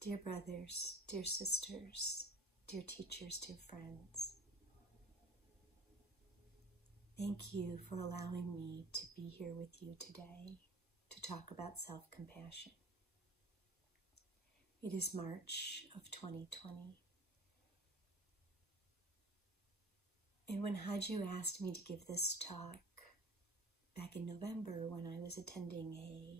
Dear brothers, dear sisters, dear teachers, dear friends, thank you for allowing me to be here with you today to talk about self-compassion. It is March of 2020. And when Haju asked me to give this talk back in November when I was attending a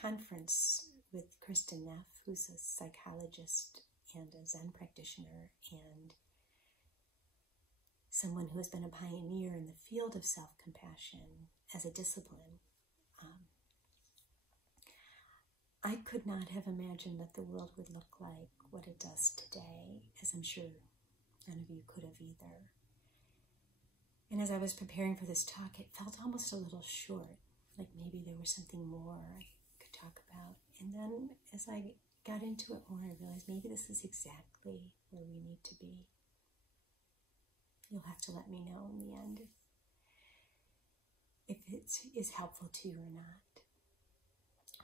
conference with Kristen Neff, who's a psychologist and a Zen practitioner and someone who has been a pioneer in the field of self-compassion as a discipline, I could not have imagined that the world would look like what it does today, as I'm sure none of you could have either. And as I was preparing for this talk, it felt almost a little short, like maybe there was something more I could talk about. And then as I got into it more, I realized maybe this is exactly where we need to be. You'll have to let me know in the end if it is helpful to you or not.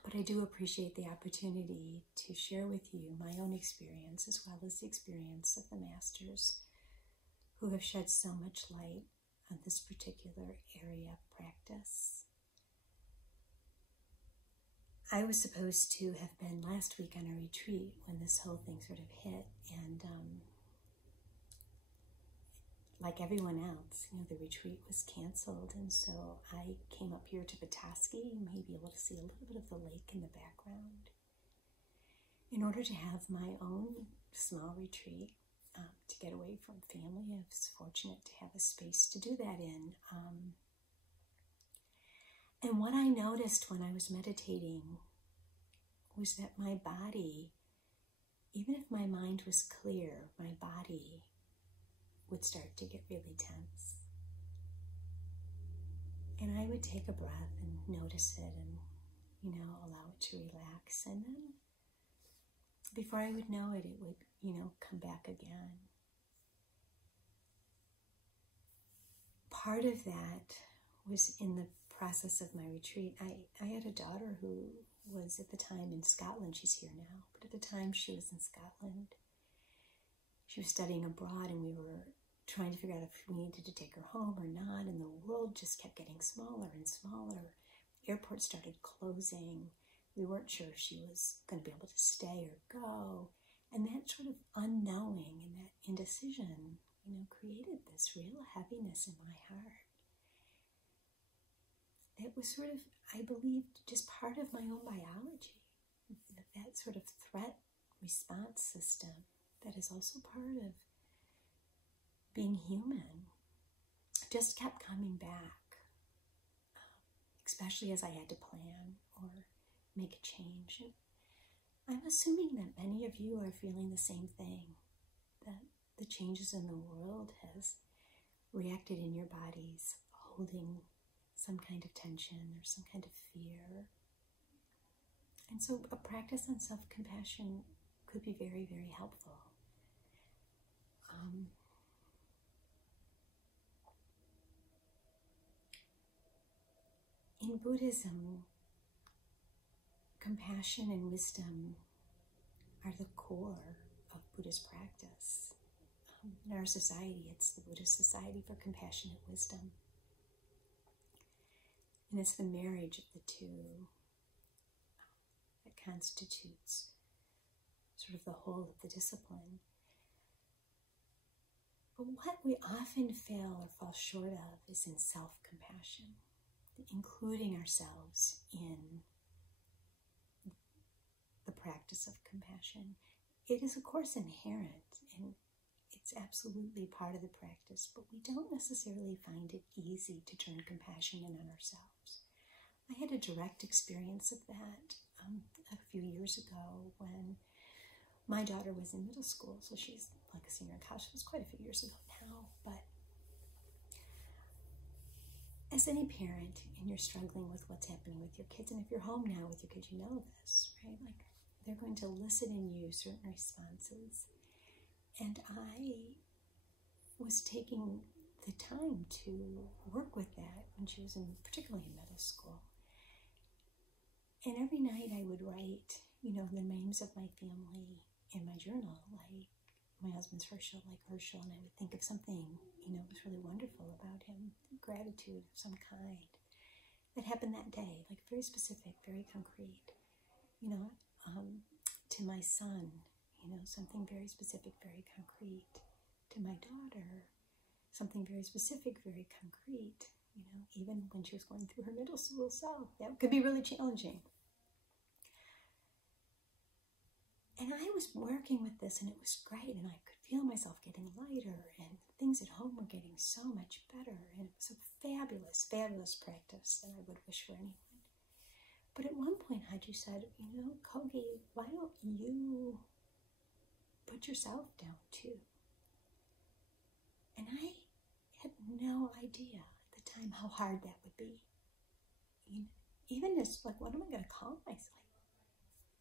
But I do appreciate the opportunity to share with you my own experience as well as the experience of the masters who have shed so much light on this particular area of practice. I was supposed to have been last week on a retreat when this whole thing sort of hit, and like everyone else, the retreat was canceled, and so I came up here to Petoskey. You may be able to see a little bit of the lake in the background in order to have my own small retreat, to get away from family. I was fortunate to have a space to do that in. And what I noticed when I was meditating was that my body, even if my mind was clear, my body would start to get really tense. And I would take a breath and notice it and, allow it to relax. And then before I would know it, it would, come back again. Part of that was in the process of my retreat. I had a daughter who was at the time in Scotland. She's here now, but at the time she was in Scotland. She was studying abroad, and we were trying to figure out if we needed to take her home or not, and the world just kept getting smaller and smaller. Airports started closing. We weren't sure if she was going to be able to stay or go, and that sort of unknowing and that indecision, created this real heaviness in my heart. It was sort of, I believed, just part of my own biology, that sort of threat response system that is also part of being human, just kept coming back, especially as I had to plan or make a change. And I'm assuming that many of you are feeling the same thing, that the changes in the world has reacted in your bodies, holding some kind of tension or some kind of fear. And so a practice on self-compassion could be very, very helpful. In Buddhism, compassion and wisdom are the core of Buddhist practice. In our society, it's the Buddhist Society for Compassionate Wisdom. And it's the marriage of the two that constitutes sort of the whole of the discipline. But what we often fail or fall short of is in self-compassion, including ourselves in the practice of compassion. It is, of course, inherent, and it's absolutely part of the practice, but we don't necessarily find it easy to turn compassion in on ourselves. I had a direct experience of that a few years ago when my daughter was in middle school, so she's like a senior in college. It was quite a few years ago now, but as any parent, and you're struggling with what's happening with your kids, and if you're home now with your kids, you know this, right? Like, they're going to elicit in you certain responses. And I was taking the time to work with that when she was particularly in middle school. And every night I would write, you know, the names of my family in my journal, like my husband's Herschel, like Herschel, and I would think of something, you know, was really wonderful about him, gratitude of some kind that happened that day, like very specific, very concrete, you know, to my son, you know, something very specific, very concrete, to my daughter, something very specific, very concrete, you know, even when she was going through her middle school self, that could be really challenging. And I was working with this, and it was great, and I could feel myself getting lighter, and things at home were getting so much better, and it was a fabulous, fabulous practice that I would wish for anyone. But at one point, Haji said, you know, Kogi, why don't you put yourself down too? And I had no idea at the time how hard that would be. You know, even as, like, what am I going to call myself?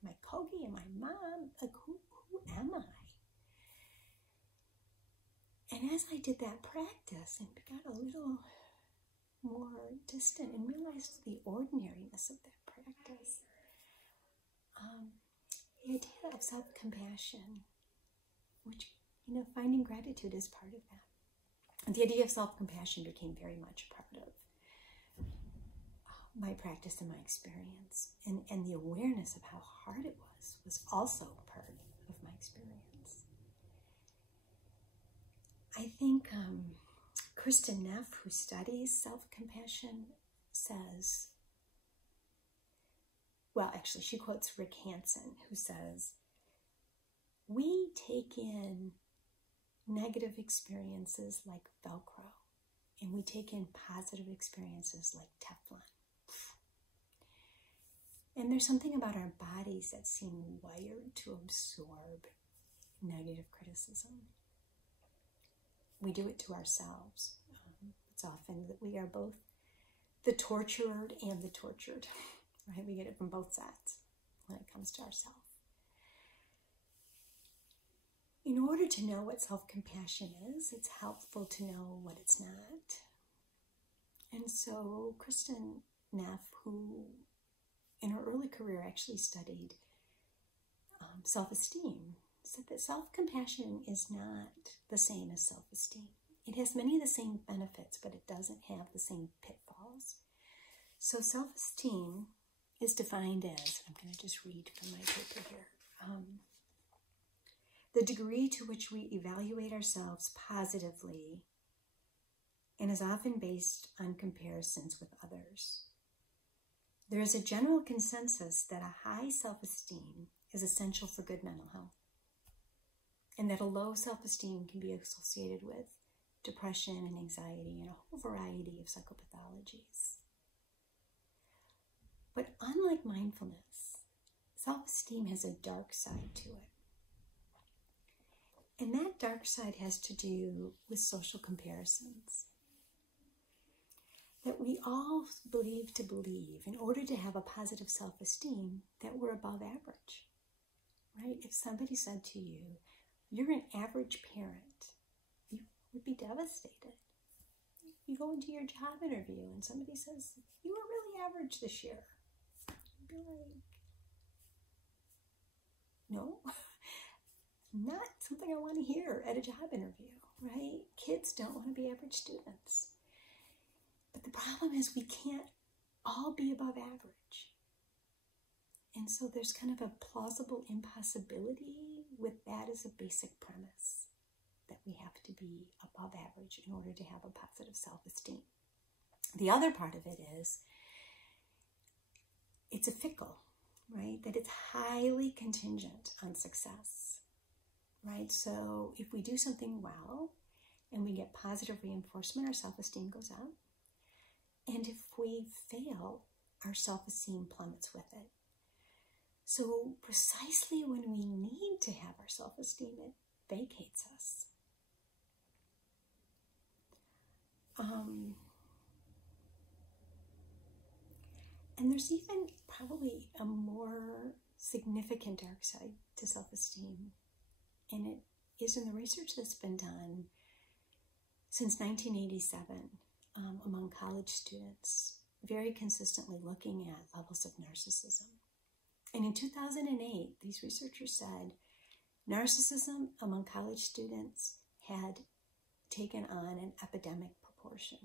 My Kogi and my mom, like, who am I? And as I did that practice and got a little more distant and realized the ordinariness of that practice, the idea of self-compassion, which, you know, finding gratitude is part of that. And the idea of self-compassion became very much a part of my practice and my experience. And the awareness of how hard it was also part of my experience. I think Kristen Neff, who studies self-compassion, says, well, actually, she quotes Rick Hansen, who says, we take in negative experiences like Velcro, and we take in positive experiences like Teflon. And there's something about our bodies that seem wired to absorb negative criticism. We do it to ourselves. It's often that we are both the tortured and the tortured, right? We get it from both sides when it comes to ourselves. In order to know what self-compassion is, it's helpful to know what it's not. And so Kristen Neff, who in her early career actually studied self-esteem, said that self-compassion is not the same as self-esteem. It has many of the same benefits, but it doesn't have the same pitfalls. So self-esteem is defined as, I'm going to just read from my paper here, the degree to which we evaluate ourselves positively and is often based on comparisons with others. There is a general consensus that a high self-esteem is essential for good mental health, and that a low self-esteem can be associated with depression and anxiety and a whole variety of psychopathologies. But unlike mindfulness, self-esteem has a dark side to it. And that dark side has to do with social comparisons. That we all believe in order to have a positive self-esteem, that we're above average, right? If somebody said to you, you're an average parent, you would be devastated. You go into your job interview and somebody says, you were really average this year. You'd be like, no, not something I want to hear at a job interview, right? Kids don't want to be average students. But the problem is we can't all be above average. And so there's kind of a plausible impossibility with that as a basic premise, that we have to be above average in order to have a positive self-esteem. The other part of it is, it's a fickle, right? That it's highly contingent on success, right? So if we do something well and we get positive reinforcement, our self-esteem goes up. And if we fail, our self-esteem plummets with it. So precisely when we need to have our self-esteem, it vacates us. And there's even probably a more significant dark side to self-esteem. And it is in the research that's been done since 1987 among college students, very consistently looking at levels of narcissism. And in 2008, these researchers said narcissism among college students had taken on an epidemic proportion.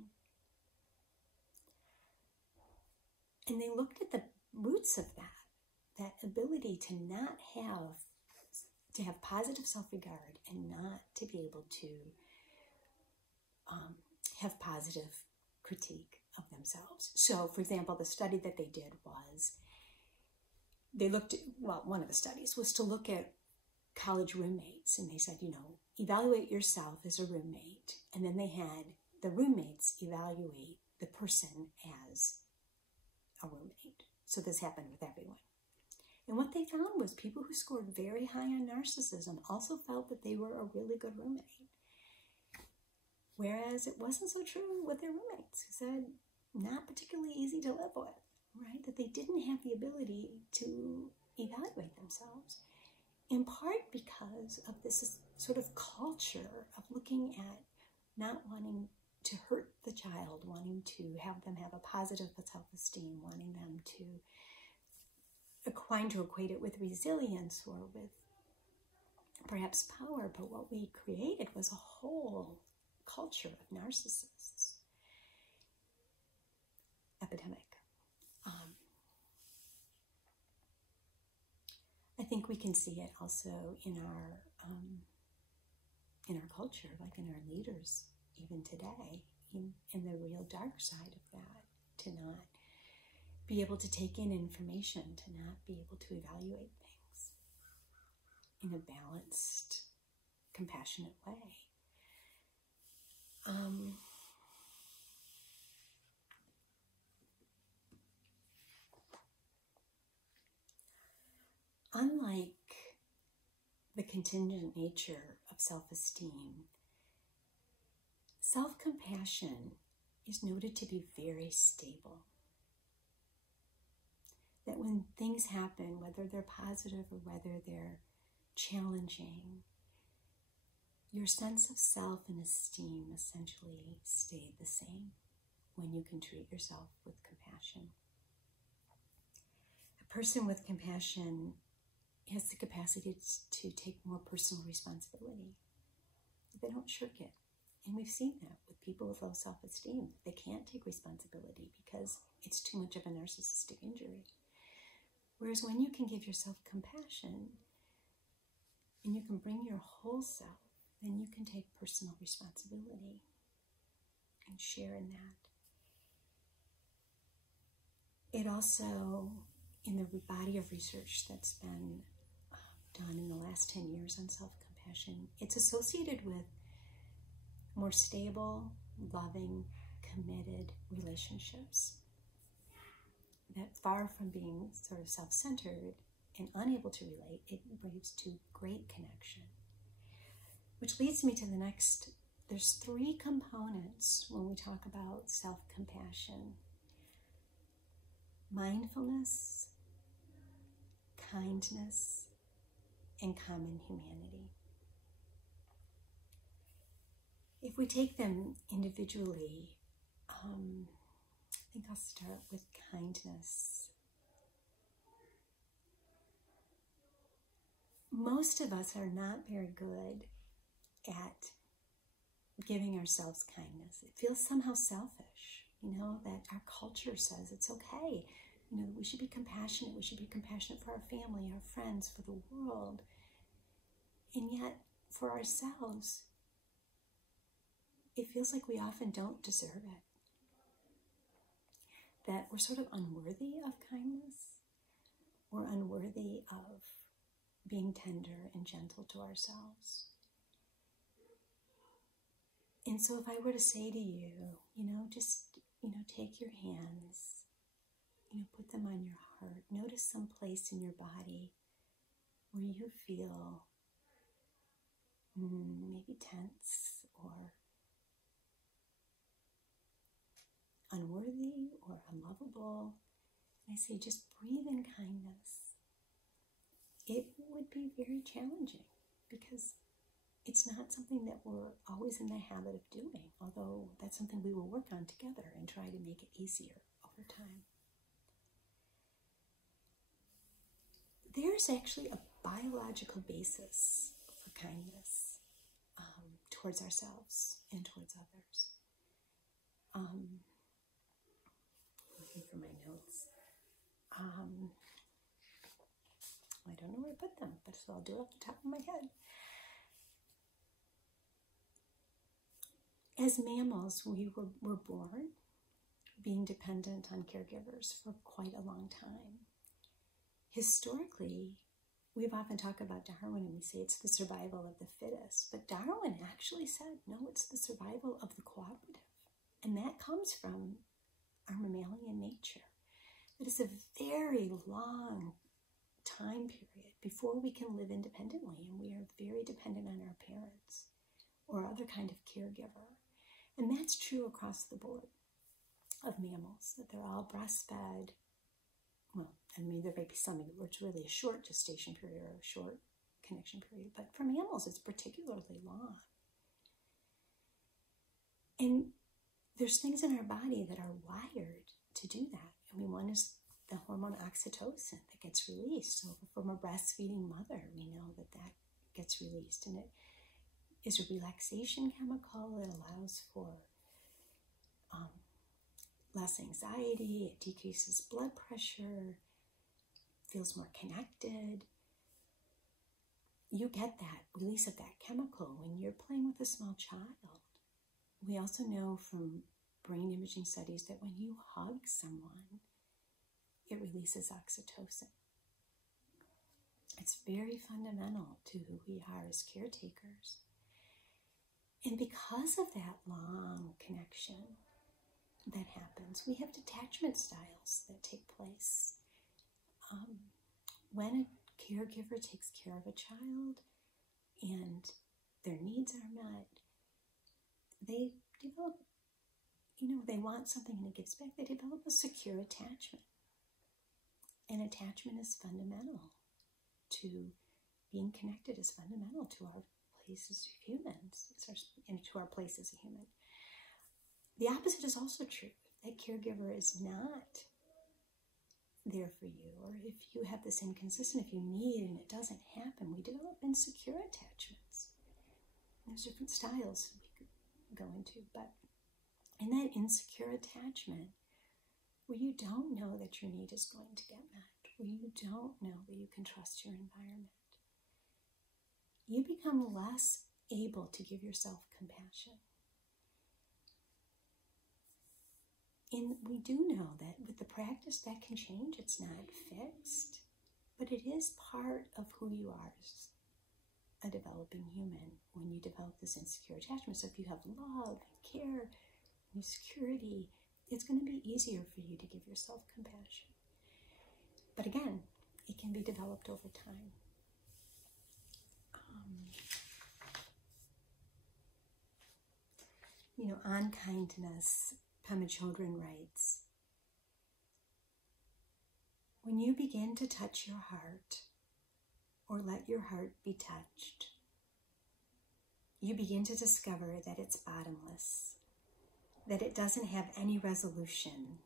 And they looked at the roots of that ability to not have positive self-regard and not to be able to have positive critique of themselves. So, for example, the study that they did was, one of the studies was to look at college roommates, and they said, evaluate yourself as a roommate, and then they had the roommates evaluate the person as a roommate. So this happened with everyone. And what they found was people who scored very high on narcissism also felt that they were a really good roommate. Whereas it wasn't so true with their roommates, who said not particularly easy to live with, right? That they didn't have the ability to evaluate themselves, in part because of this sort of culture of looking at not wanting to hurt the child, wanting to have them have a positive self-esteem, wanting them to equate it with resilience or with perhaps power. But what we created was a whole culture of narcissists. Epidemic. I think we can see it also in our culture, like in our leaders, even today, in the real dark side of that, to not be able to take in information, to not be able to evaluate things in a balanced, compassionate way. Unlike the contingent nature of self-esteem, self-compassion is noted to be very stable. That when things happen, whether they're positive or whether they're challenging, your sense of self and esteem essentially stay the same when you can treat yourself with compassion. A person with compassion has the capacity to take more personal responsibility. They don't shirk it. And we've seen that with people with low self-esteem. They can't take responsibility because it's too much of a narcissistic injury. Whereas when you can give yourself compassion and you can bring your whole self, then you can take personal responsibility and share in that. It also, in the body of research that's been done in the last 10 years on self-compassion, it's associated with more stable, loving, committed relationships. That far from being sort of self-centered and unable to relate, it brings to great connection. Which leads me to the next, there's 3 components when we talk about self-compassion: mindfulness, kindness, and common humanity. If we take them individually, I think I'll start with kindness. Most of us are not very good at giving ourselves kindness. It feels somehow selfish, that our culture says it's okay. We should be compassionate. We should be compassionate for our family, our friends, for the world. And yet, for ourselves, it feels like we often don't deserve it. That we're sort of unworthy of kindness. We're unworthy of being tender and gentle to ourselves. And so if I were to say to you, just, take your hands, put them on your heart. Notice some place in your body where you feel maybe tense or unworthy or unlovable. And I say, just breathe in kindness. It would be very challenging because it's not something that we're always in the habit of doing, although that's something we will work on together and try to make it easier over time. there's actually a biological basis for kindness towards ourselves and towards others. Looking for my notes. I don't know where to put them, but so I'll do it off the top of my head. As mammals, we were born being dependent on caregivers for quite a long time. Historically, we've often talked about Darwin and we say it's the survival of the fittest, but Darwin actually said, no, it's the survival of the cooperative. And that comes from our mammalian nature. It is a very long time period before we can live independently, and we are very dependent on our parents or other kind of caregiver. And that's true across the board of mammals, that they're all breastfed. Well, I mean, there may be some where it's really a short gestation period or a short connection period, but for mammals, it's particularly long. And there's things in our body that are wired to do that. I mean, one is the hormone oxytocin that gets released. So from a breastfeeding mother, we know that that gets released, and it is a relaxation chemical. It allows for less anxiety. It decreases blood pressure, feels more connected. You get that release of that chemical when you're playing with a small child. We also know from brain imaging studies that when you hug someone, it releases oxytocin. It's very fundamental to who we are as caretakers. And because of that long connection that happens, we have detachment styles that take place. When a caregiver takes care of a child and their needs are met, they develop, they want something and it gives back. They develop a secure attachment. And attachment is fundamental to being connected, is fundamental to our place as humans, and to our place as a human. The opposite is also true. That caregiver is not there for you, or if you have this inconsistent, if you need and it doesn't happen, we develop insecure attachments. There's different styles we could go into, but in that insecure attachment, where you don't know that your need is going to get met, where you don't know that you can trust your environment, you become less able to give yourself compassion. And we do know that with the practice that can change. It's not fixed, but it is part of who you are as a developing human when you develop this insecure attachment. So if you have love and care and security, it's going to be easier for you to give yourself compassion. But again, it can be developed over time. On kindness, Pema Chodron writes, when you begin to touch your heart, or let your heart be touched, you begin to discover that it's bottomless, that it doesn't have any resolution,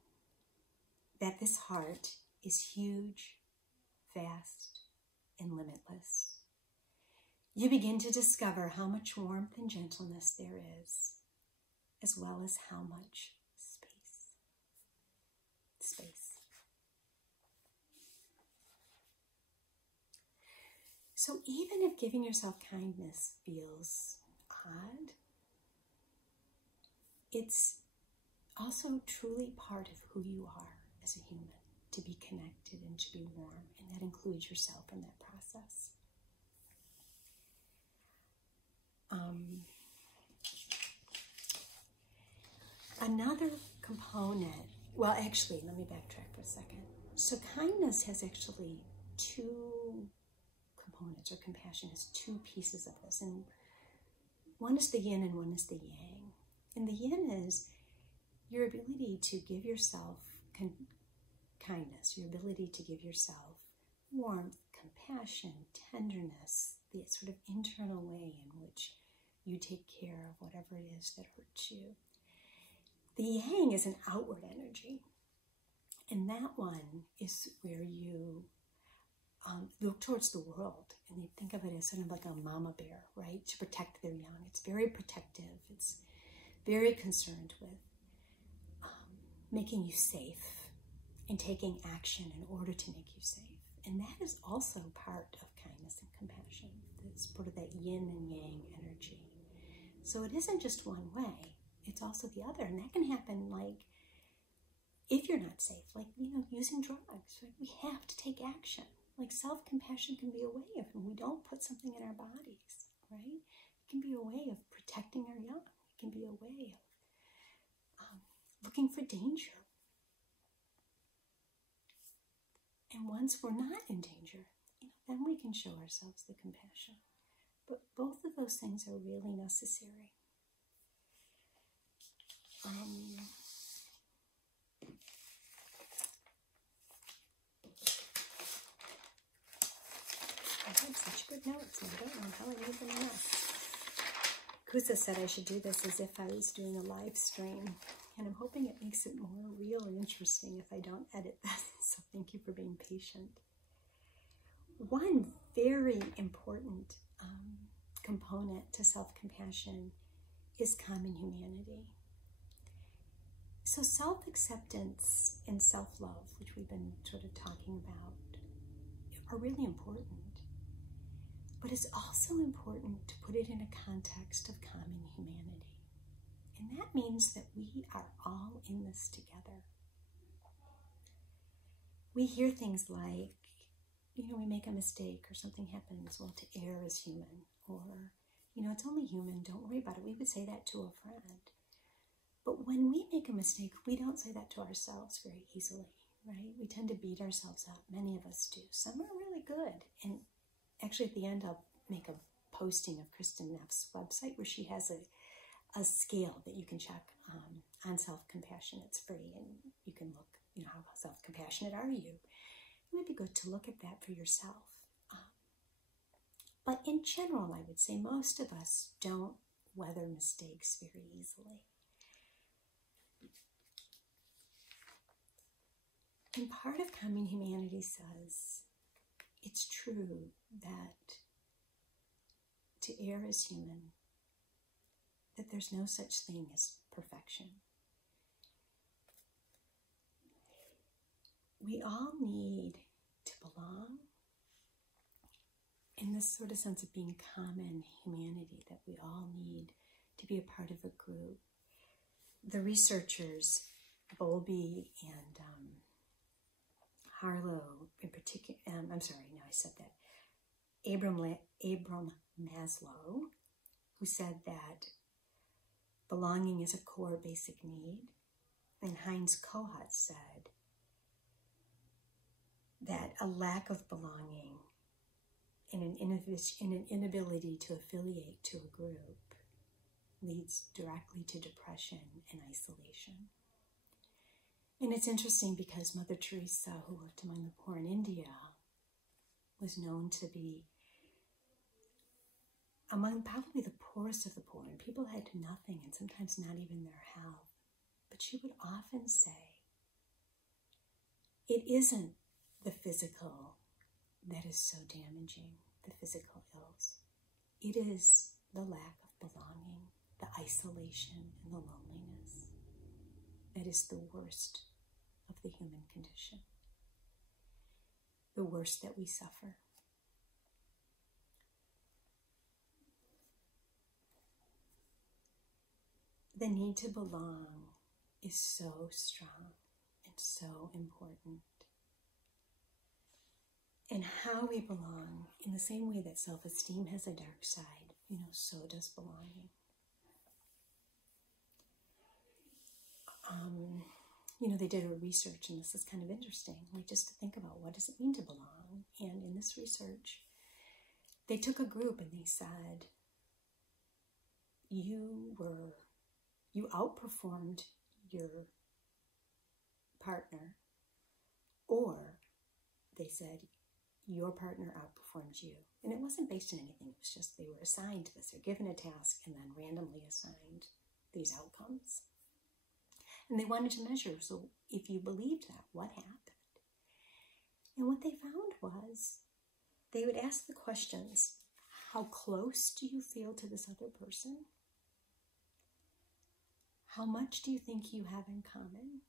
that this heart is huge, vast, and limitless. You begin to discover how much warmth and gentleness there is, as well as how much space. So even if giving yourself kindness feels odd, it's also truly part of who you are as a human, to be connected and to be warm, and that includes yourself in that process. Another component, well, actually, let me backtrack for a second. So kindness has actually two components, or compassion has two pieces of this. And one is the yin and one is the yang. And the yin is your ability to give yourself kindness, your ability to give yourself warmth, compassion, tenderness, the sort of internal way in which you take care of whatever it is that hurts you. The yang is an outward energy, and that one is where you look towards the world, and they think of it as sort of like a mama bear, right? To protect their young. It's very protective. It's very concerned with making you safe and taking action in order to make you safe. And that is also part of kindness and compassion. It's part of that yin and yang energy. So it isn't just one way, it's also the other. And that can happen like if you're not safe, like, using drugs, right? We have to take action. Like self-compassion can be a way of, when we don't put something in our bodies, right? It can be a way of protecting our young. It can be a way of looking for danger. And once we're not in danger, then we can show ourselves the compassion. But both of those things are really necessary. I have such good notes, and I don't know how I made them enough. Kusa said I should do this as if I was doing a live stream, and I'm hoping it makes it more real and interesting if I don't edit this, so thank you for being patient. One very important component to self-compassion is common humanity. So self-acceptance and self-love, which we've been sort of talking about, are really important. But it's also important to put it in a context of common humanity. And that means that we are all in this together. We hear things like, we make a mistake or something happens, well, to err is human, or, it's only human, don't worry about it. We would say that to a friend. But when we make a mistake, we don't say that to ourselves very easily, right? We tend to beat ourselves up. Many of us do. Some are really good. And actually, at the end, I'll make a posting of Kristen Neff's website where she has a scale that you can check on self-compassion. It's free, and you can look, how self-compassionate are you? It might be good to look at that for yourself. But in general, I would say most of us don't weather mistakes very easily. And part of common humanity says it's true that to err is human, that there's no such thing as perfection. We all need to belong in this sort of sense of being common humanity, that we all need to be a part of a group. The researchers, Bowlby and Harlow in particular, Abram Maslow, who said that belonging is a core basic need, and Heinz Kohut said that a lack of belonging and an inability to affiliate to a group leads directly to depression and isolation. And it's interesting because Mother Teresa, who lived among the poor in India, was known to be among probably the poorest of the poor, and people had nothing and sometimes not even their health. But she would often say, it isn't the physical that is so damaging, the physical ills. It is the lack of belonging, the isolation, and the loneliness that is the worst of the human condition, the worst that we suffer. The need to belong is so strong and so important. And how we belong, in the same way that self-esteem has a dark side, so does belonging. They did a research, and this is kind of interesting, like just to think about what does it mean to belong. And in this research, they took a group and they said, you outperformed your partner, or they said, your partner outperformed you. And it wasn't based on anything. It was just they were assigned to this. They're given a task and then randomly assigned these outcomes. And they wanted to measure, so if you believed that, what happened? And what they found was they would ask the questions, how close do you feel to this other person? How much do you think you have in common?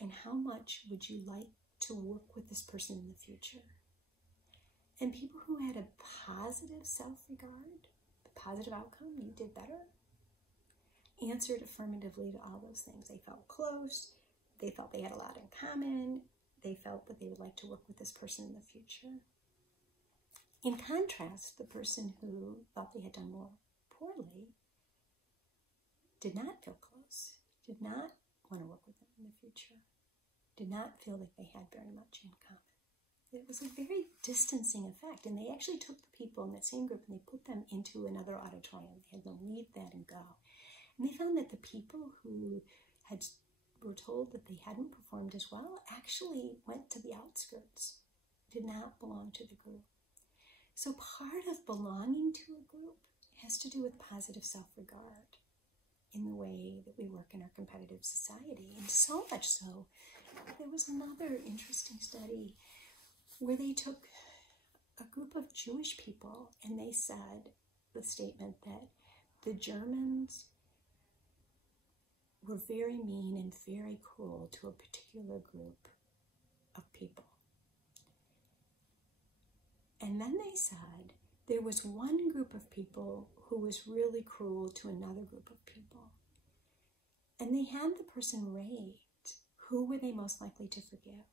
And how much would you like to work with this person in the future? And people who had a positive self-regard, a positive outcome, you did better, answered affirmatively to all those things. They felt close, they felt they had a lot in common, they felt that they would like to work with this person in the future. In contrast, the person who thought they had done more poorly did not feel close, did not want to work with them in the future, did not feel like they had very much in common. It was a very distancing effect, and they actually took the people in that same group and they put them into another auditorium. They had them leave that and go. And they found that the people who were told that they hadn't performed as well actually went to the outskirts, did not belong to the group. So part of belonging to a group has to do with positive self-regard in the way that we work in our competitive society. And so much so, there was another interesting study where they took a group of Jewish people and they said the statement that the Germans were very mean and very cruel to a particular group of people. And then they said there was one group of people who was really cruel to another group of people. And they had the person rate who were they most likely to forgive.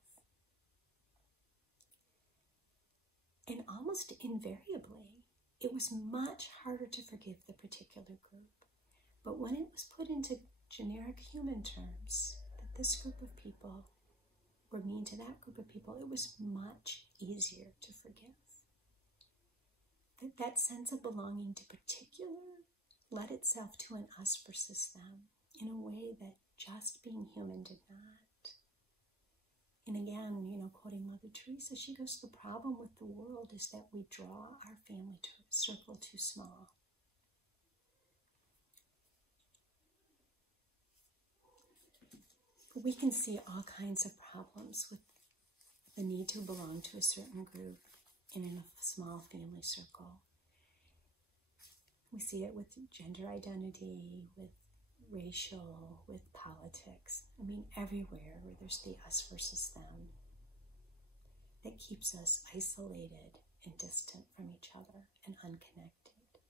And almost invariably, it was much harder to forgive the particular group. But when it was put into generic human terms, that this group of people were mean to that group of people, it was much easier to forgive. That sense of belonging to particular led itself to an us versus them in a way that just being human did not. And again, quoting Mother Teresa, she goes, the problem with the world is that we draw our family circle too small. We can see all kinds of problems with the need to belong to a certain group in a small family circle. We see it with gender identity, with racial, with politics. I mean, everywhere where there's the us versus them that keeps us isolated and distant from each other and unconnected.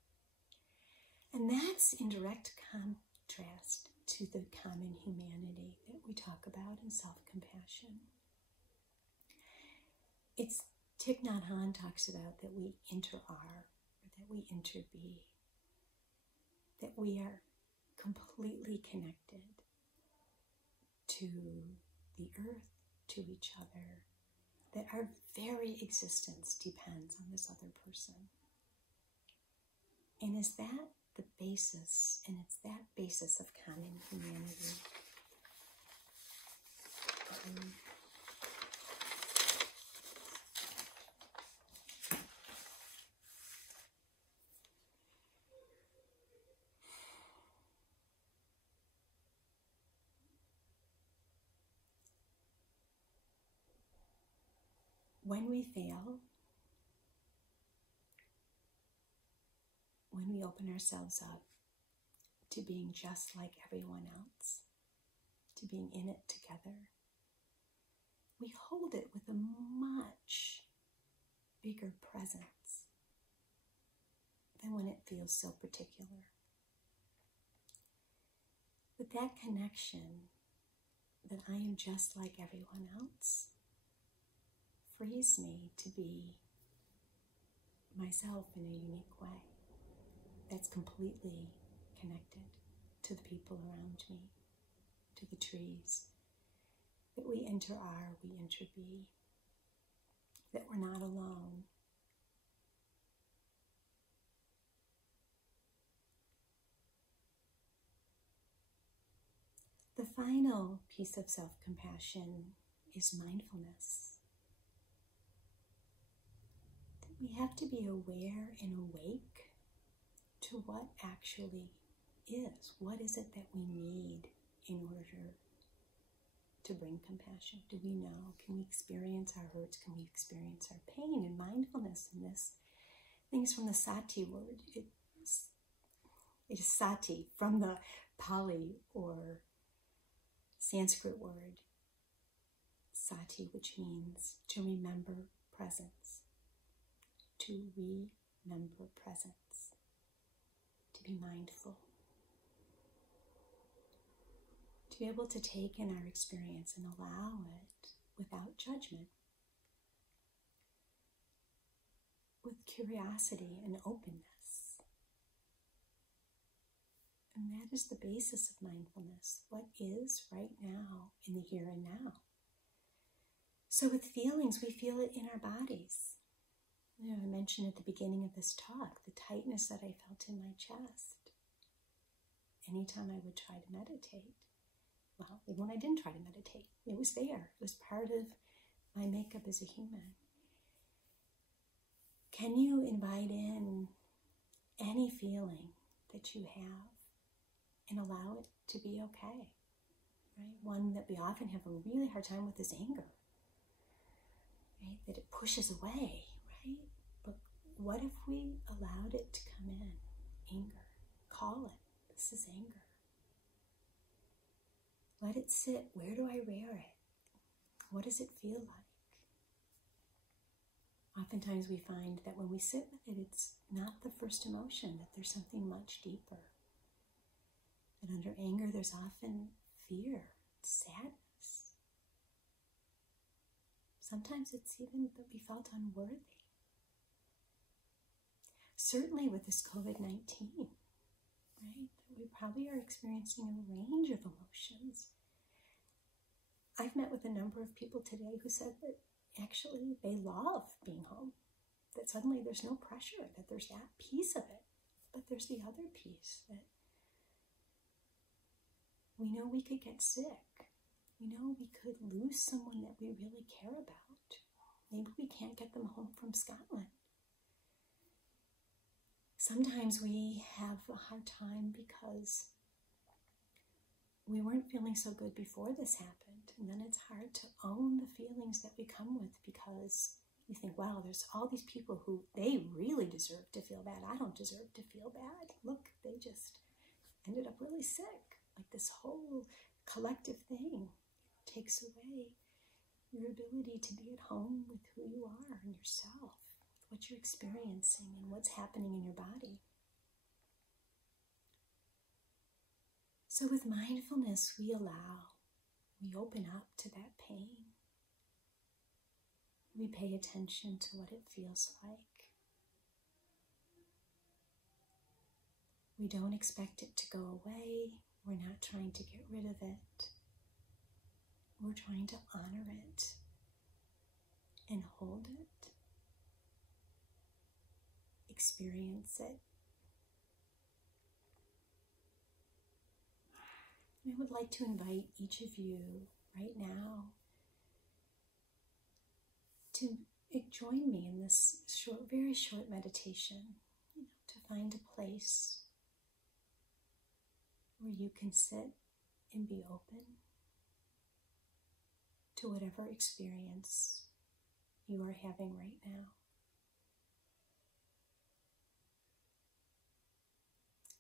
And that's in direct contrast to the common humanity that we talk about in self-compassion. It's Thich Nhat Hanh talks about that we inter-are, or that we inter-be, that we are completely connected to the earth, to each other, that our very existence depends on this other person. And is that the basis, and it's that basis of common humanity. When we fail, when we open ourselves up to being just like everyone else, to being in it together, we hold it with a much bigger presence than when it feels so particular. But that connection, that I am just like everyone else, frees me to be myself in a unique way that's completely connected to the people around me, to the trees, that we inter-are, we inter-be, that we're not alone. The final piece of self-compassion is mindfulness. We have to be aware and awake to what actually is. What is it that we need in order to bring compassion? Do we know? Can we experience our hurts? Can we experience our pain? And mindfulness in this, things from the sati word. It is sati from the Pali or Sanskrit word sati, which means to remember presence. To remember presence. To be mindful. To be able to take in our experience and allow it without judgment. With curiosity and openness. And that is the basis of mindfulness. What is right now in the here and now. So with feelings, we feel it in our bodies. I mentioned at the beginning of this talk, the tightness that I felt in my chest. Anytime I would try to meditate. Well, even when I didn't try to meditate, it was there. It was part of my makeup as a human. Can you invite in any feeling that you have and allow it to be okay? Right? One that we often have a really hard time with is anger. Right? That it pushes away, right? But what if we allowed it to come in? Anger. Call it. This is anger. Let it sit. Where do I wear it? What does it feel like? Oftentimes we find that when we sit with it, it's not the first emotion, that there's something much deeper. That under anger, there's often fear, sadness. Sometimes it's even that we felt unworthy. Certainly with this COVID-19, right? We probably are experiencing a range of emotions. I've met with a number of people today who said that actually they love being home, that suddenly there's no pressure, that there's that piece of it, but there's the other piece that we know we could get sick. We know we could lose someone that we really care about. Maybe we can't get them home from Scotland. Sometimes we have a hard time because we weren't feeling so good before this happened. And then it's hard to own the feelings that we come with because you think, wow, there's all these people who they really deserve to feel bad. I don't deserve to feel bad. Look, they just ended up really sick. Like this whole collective thing takes away your ability to be at home with who you are and yourself, what you're experiencing and what's happening in your body. So with mindfulness, we open up to that pain. We pay attention to what it feels like. We don't expect it to go away. We're not trying to get rid of it. We're trying to honor it and hold it. Experience it. I would like to invite each of you right now to join me in this very short meditation, to find a place where you can sit and be open to whatever experience you are having right now.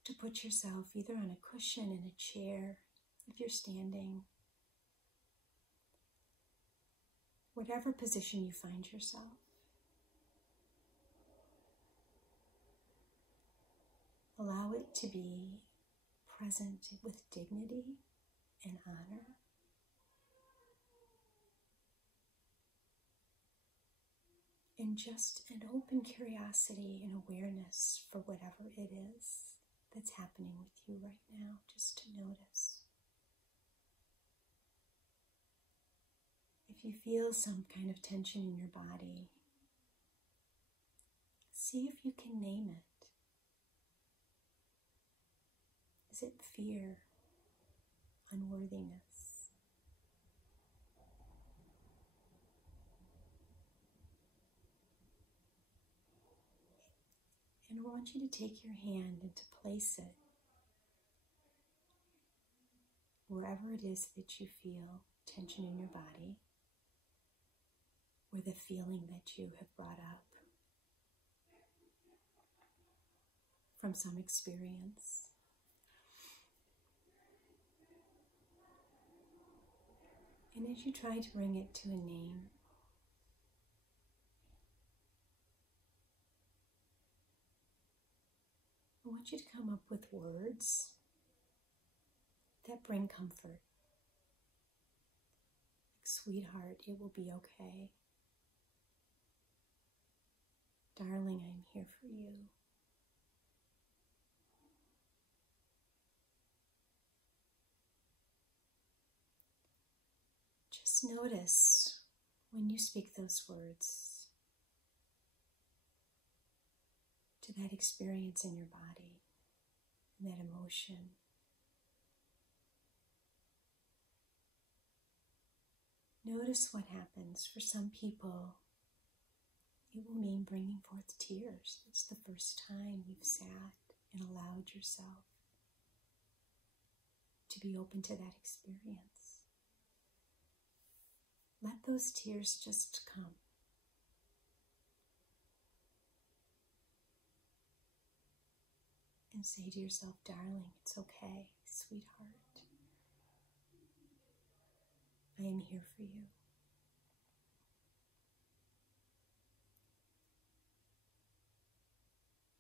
To put yourself either on a cushion in a chair, if you're standing, whatever position you find yourself. Allow it to be present with dignity and honor. And just an open curiosity and awareness for whatever it is that's happening with you right now, just to notice. If you feel some kind of tension in your body, see if you can name it. Is it fear, unworthiness? And I want you to take your hand and to place it wherever it is that you feel tension in your body, or the feeling that you have brought up from some experience. And as you try to bring it to a name, I want you to come up with words that bring comfort. Like, sweetheart, it will be okay. Darling, I'm here for you. Just notice when you speak those words to that experience in your body and that emotion. Notice what happens. For some people, it will mean bringing forth tears. It's the first time you've sat and allowed yourself to be open to that experience. Let those tears just come. And say to yourself, darling, it's okay, sweetheart. I am here for you.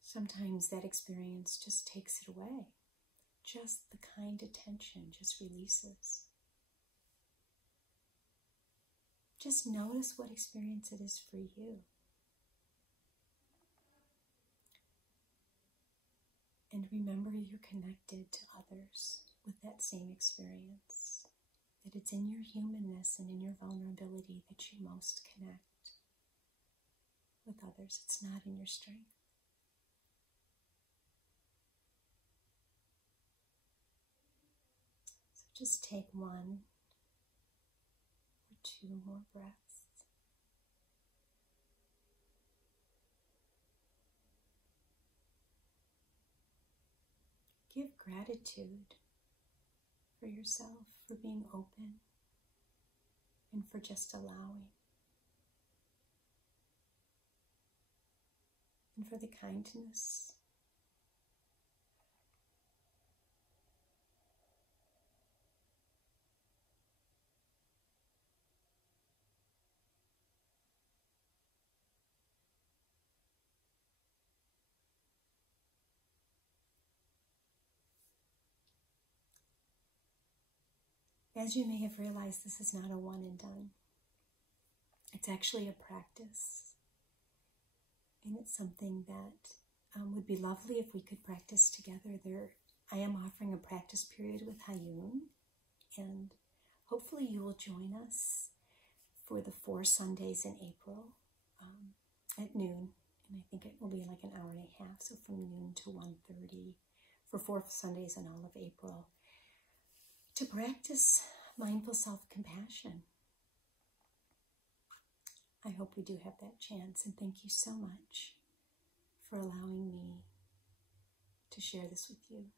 Sometimes that experience just takes it away. Just the kind attention just releases. Just notice what experience it is for you. And remember, you're connected to others with that same experience. That it's in your humanness and in your vulnerability that you most connect with others. It's not in your strength. So just take 1 or 2 more breaths. Give gratitude for yourself, for being open, and for just allowing. And for the kindness. As you may have realized, this is not a one and done. It's actually a practice. And it's something that would be lovely if we could practice together. I am offering a practice period with Hayun, and hopefully you will join us for the 4 Sundays in April at noon. And I think it will be like an hour and a half, so from noon to 1:30 for 4 Sundays in all of April, to practice mindful self-compassion. I hope we do have that chance, and thank you so much for allowing me to share this with you.